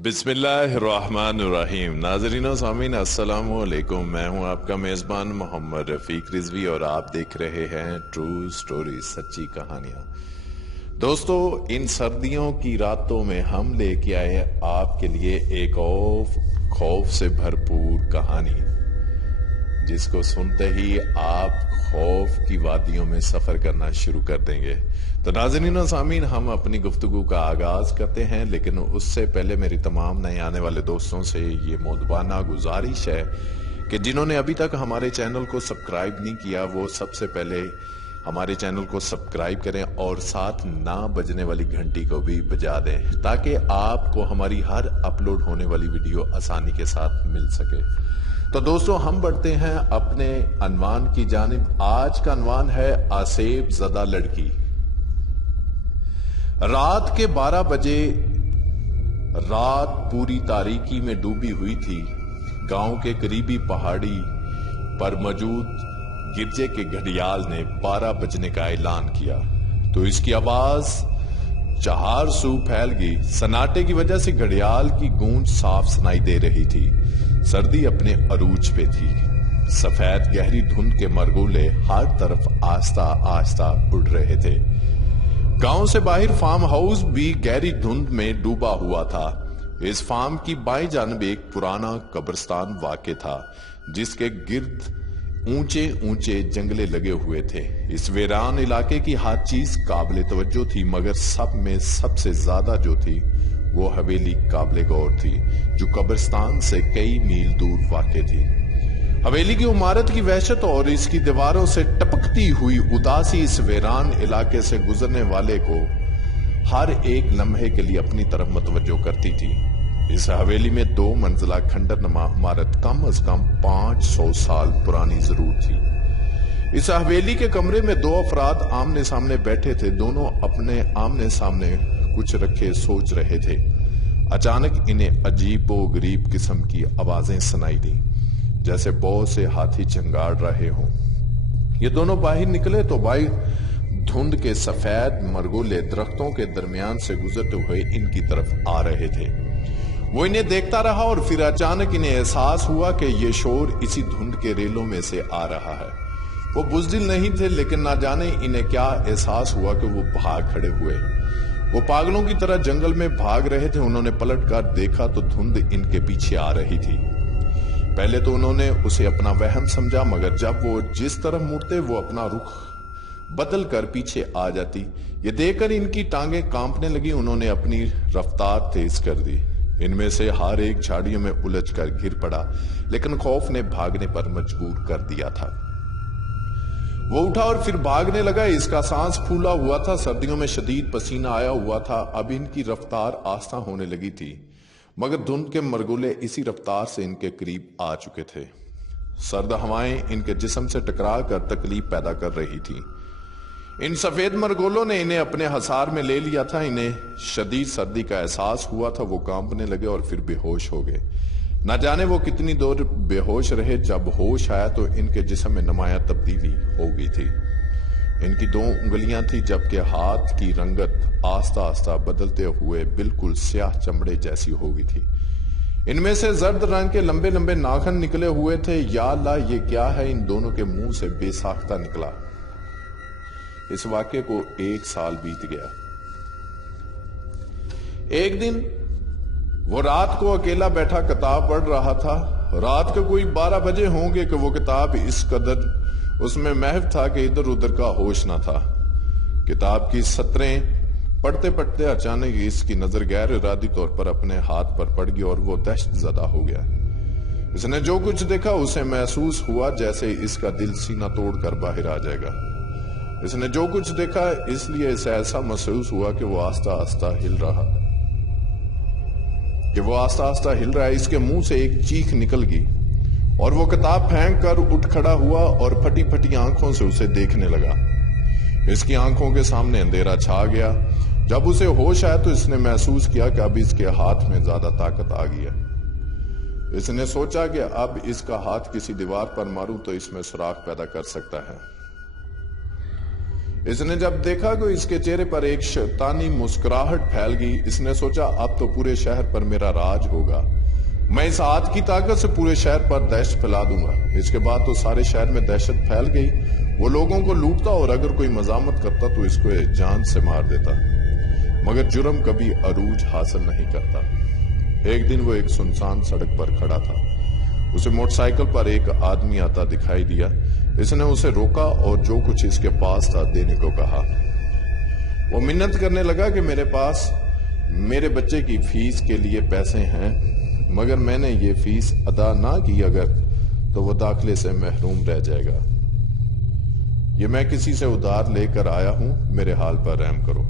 बिस्मिल्लाहिर्रहमानिर्रहीम। नाज़रीन व सामीन अस्सलामु अलैकुम। मैं हूं आपका मेज़बान मोहम्मद रफ़ीक रिजवी और आप देख रहे हैं ट्रू स्टोरी, सच्ची कहानियां। दोस्तों, इन सर्दियों की रातों में हम लेके आए आपके लिए एक और खौफ से भरपूर कहानी, जिसको सुनते ही आप खौफ की वादियों में सफर करना शुरू कर देंगे। तो नाज़रीन व सामीन, हम अपनी गुफ्तगू का आगाज करते हैं, लेकिन उससे पहले मेरी तमाम नए आने वाले दोस्तों से ये मोदबाना गुजारिश है कि जिन्होंने अभी तक हमारे चैनल को सब्सक्राइब नहीं किया, वो सबसे पहले हमारे चैनल को सब्सक्राइब करें और साथ ना बजने वाली घंटी को भी बजा दें, ताकि आपको हमारी हर अपलोड होने वाली वीडियो आसानी के साथ मिल सके। तो दोस्तों, हम बढ़ते हैं अपने अनवान की जानिब। आज का अनवान है आसेब ज़दा लड़की। रात के 12 बजे रात पूरी तारीकी में डूबी हुई थी। गांव के करीबी पहाड़ी पर मौजूद गिरजे के घड़ियाल ने 12 बजने का ऐलान किया तो इसकी आवाज चार सू फैल गई। सन्नाटे की वजह से घड़ियाल की गूंज साफ सुनाई दे रही थी। सर्दी अपने अरूज पे थी। सफेद गहरी धुंध के मरगोले हर तरफ आस्ता आस्ता उड़ रहे थे। गांव से बाहर फार्म हाउस भी गहरी धुंध में डूबा हुआ था। इस फार्म की बाईं जानब एक पुराना कब्रिस्तान वाक़ था, जिसके गिर्द ऊंचे ऊंचे जंगले लगे हुए थे। इस वीरान इलाके की हर चीज काबिल तवज्जो थी, मगर सब में सबसे ज्यादा जो थी वो हवेली काबिल गौर थी, जो कब्रिस्तान से कई मील दूर वाक़ थी। हवेली की इमारत की वहशत और इसकी दीवारों से टपकती हुई उदासी इस वीरान इलाके से गुजरने वाले को हर एक लम्हे के लिए अपनी तरफ मतवज्जो करती थी। इस हवेली में 2 मंजिला खंडर नुमा इमारत कम अज कम 500 साल पुरानी जरूर थी। इस हवेली के कमरे में 2 अफराद आमने सामने बैठे थे। दोनों अपने आमने सामने कुछ रखे सोच रहे थे। अचानक इन्हें अजीबो गरीब किस्म की आवाजें सुनाई दी, जैसे बहुत से हाथी चंगाड़ रहे हों। ये दोनों बाहर निकले तो बाहर धुंध के सफेद मरगोले दरख्तों के दरमियान से गुजरते हुए इनकी तरफ आ रहे थे। वो इन्हें देखता रहा और फिर अचानक इन्हें एहसास हुआ कि ये शोर इसी धुंध के रेलों में से आ रहा है। वो बुज़दिल नहीं थे, लेकिन ना जाने इन्हें क्या एहसास हुआ कि वो भाग खड़े हुए। वो पागलों की तरह जंगल में भाग रहे थे। उन्होंने पलट कर देखा तो धुंध इनके पीछे आ रही थी। पहले तो उन्होंने उसे अपना वहम समझा, मगर जब वो जिस तरफ मुड़ते वो अपना रुख बदल कर पीछे आ जाती। ये देखकर इनकी टांगें कांपने लगी। उन्होंने अपनी रफ्तार तेज कर दी। इनमें से हर एक झाड़ियों में उलझ कर गिर पड़ा, लेकिन खौफ ने भागने पर मजबूर कर दिया था। वो उठा और फिर भागने लगा। इसका सांस फूला हुआ था। सर्दियों में शदीद पसीना आया हुआ था। अब इनकी रफ्तार आस्ता होने लगी थी, मगर धुंध के मरगोले इसी रफ्तार से इनके करीब आ चुके थे। सर्द हवाएं इनके जिस्म से टकरा कर तकलीफ पैदा कर रही थी। इन सफेद मरगोलों ने इन्हें अपने हसार में ले लिया था। इन्हें शदीद सर्दी का एहसास हुआ था। वो कांपने लगे और फिर बेहोश हो गए। न जाने वो कितनी देर बेहोश रहे। जब होश आया तो इनके जिस्म में नुमाया तब्दीली हो गई थी। इनकी 2 उंगलियां थी, जबकि हाथ की रंगत आस्ता आस्ता बदलते हुए बिल्कुल स्याह चमड़े जैसी हो गई थी। इनमें से जर्द रंग के लंबे लंबे नाखून निकले हुए थे। या अल्लाह, ये क्या है? इन दोनों के मुंह से बेसाख्ता निकला। इस वाक्य को 1 साल बीत गया। एक दिन वो रात को अकेला बैठा किताब पढ़ रहा था। रात के कोई 12 बजे होंगे कि वो किताब इस कदर उसमें महव था कि इधर उधर का होश ना था। किताब की सतरें पढ़ते पढ़ते अचानक इसकी नजर गैर इरादी तौर पर अपने हाथ पर पड़ गई और वो दहशत ज़दा हो गया। इसने जो कुछ देखा उसे महसूस हुआ जैसे इसका दिल सीना तोड़कर बाहर आ जाएगा। इसने जो कुछ देखा, इसलिए इसे ऐसा महसूस हुआ कि वो आस्ता आस्ता हिल रहा है। इसके मुंह से एक चीख निकल गई और वो किताब फेंक कर उठ खड़ा हुआ और फटी फटी आंखों से उसे देखने लगा। इसकी आंखों के सामने अंधेरा छा गया। जब उसे होश आया तो इसने महसूस किया कि अब इसके हाथ में ज्यादा ताकत आ गई है। इसने सोचा कि अब इसका हाथ किसी दीवार पर मारूं तो इसमें सुराख पैदा कर सकता है। اس نے جب دیکھا کہ اس کے چہرے پر ایک شیطانی مسکراہٹ پھیل گئی، اس نے سوچا اب تو پورے شہر پر میرا راج ہوگا، میں اس ہاتھ کی طاقت سے پورے شہر پر دہشت پھیلا دوں گا۔ اس کے بعد تو سارے شہر میں دہشت پھیل گئی، وہ لوگوں کو لوٹتا اور اگر کوئی مزاحمت کرتا تو اس کو جان سے مار دیتا، مگر جرم کبھی عروج حاصل نہیں کرتا۔ ایک دن وہ ایک سنسان سڑک پر کھڑا تھا، اسے موٹر سائیکل پر ایک آدمی آتا دکھائی دیا، اس نے اسے روکا اور جو کچھ اس کے پاس تھا دینے کو کہا۔ وہ منت کرنے لگا کہ میرے پاس میرے بچے کی فیس کے لیے پیسے ہیں، مگر میں نے یہ فیس ادا نہ کی اگر تو وہ داخلے سے محروم رہ جائے گا، یہ میں کسی سے ادھار لے کر آیا ہوں، میرے حال پر رحم کرو۔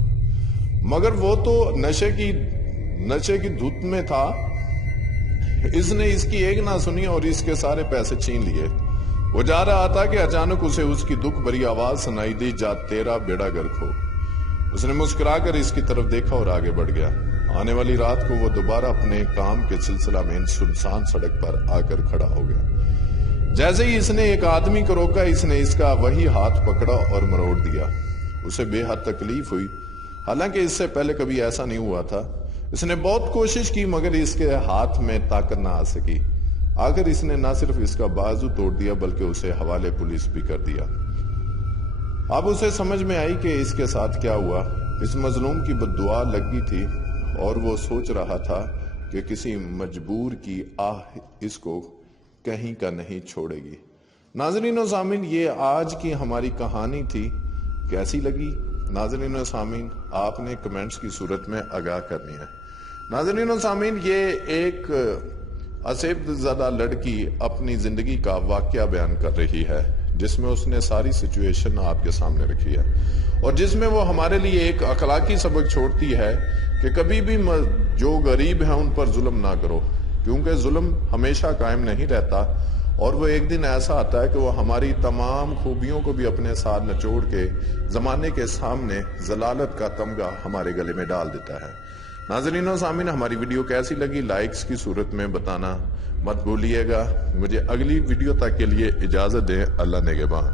مگر وہ تو نشے کی دھت میں تھا، اس نے اس کی ایک نہ سنی اور اس کے سارے پیسے چھین لیے۔ وہ جا رہا تھا کہ اچانک اسے اس کی دکھ بھری آواز سنائی دی، جا تیرا بیڑا گرک ہو۔ اس نے مسکرا کر اس کی طرف دیکھا اور آگے بڑھ گیا۔ آنے والی رات کو وہ دوبارہ اپنے کام کے سلسلہ میں سنسان سڑک پر آ کر کھڑا ہو گیا۔ جیسے ہی اس نے ایک آدمی کو روکا، اس نے اس کا وہی ہاتھ پکڑا اور مروڑ دیا۔ اسے بے حد تکلیف ہوئی، حالانکہ اس سے پہلے کبھی ایسا نہیں ہوا تھا۔ اس نے بہت کوشش کی مگر اس کے ہاتھ میں طاقت نہ آ سکی۔ آخر اس نے نہ صرف اس کا بازو توڑ دیا بلکہ اسے حوالے پولیس بھی کر دیا۔ اب اسے سمجھ میں آئی کہ اس کے ساتھ کیا ہوا۔ اس مظلوم کی بد دعا لگی تھی اور وہ سوچ رہا تھا کہ کسی مجبور کی آہ اس کو کہیں کا نہیں چھوڑے گی۔ ناظرین و سامعین، یہ آج کی ہماری کہانی تھی، کیسی لگی؟ ناظرین و سامعین آپ نے کمنٹس کی صورت میں آگاہ کرنی ہے۔ ناظرین و سامعین، یہ ایک اسیب زدہ لڑکی اپنی زندگی کا واقعہ بیان کر رہی ہے، جس میں اس نے ساری سچویشن آپ کے سامنے رکھی ہے اور جس میں وہ ہمارے لیے ایک اخلاقی سبق چھوڑتی ہے کہ کبھی بھی جو غریب ہیں ان پر ظلم نہ کرو، کیونکہ ظلم ہمیشہ قائم نہیں رہتا اور وہ ایک دن ایسا آتا ہے کہ وہ ہماری تمام خوبیوں کو بھی اپنے ساتھ نچوڑ کے زمانے کے سامنے ذلالت کا تمغہ ہمارے گلے میں ڈال دیتا ہے۔ ناظرین و سامعین، ہماری ویڈیو کیسی لگی لائکس کی صورت میں بتانا مت بھولیے گا۔ مجھے اگلی ویڈیو تک کے لیے اجازت دیں۔ اللہ نگہبان۔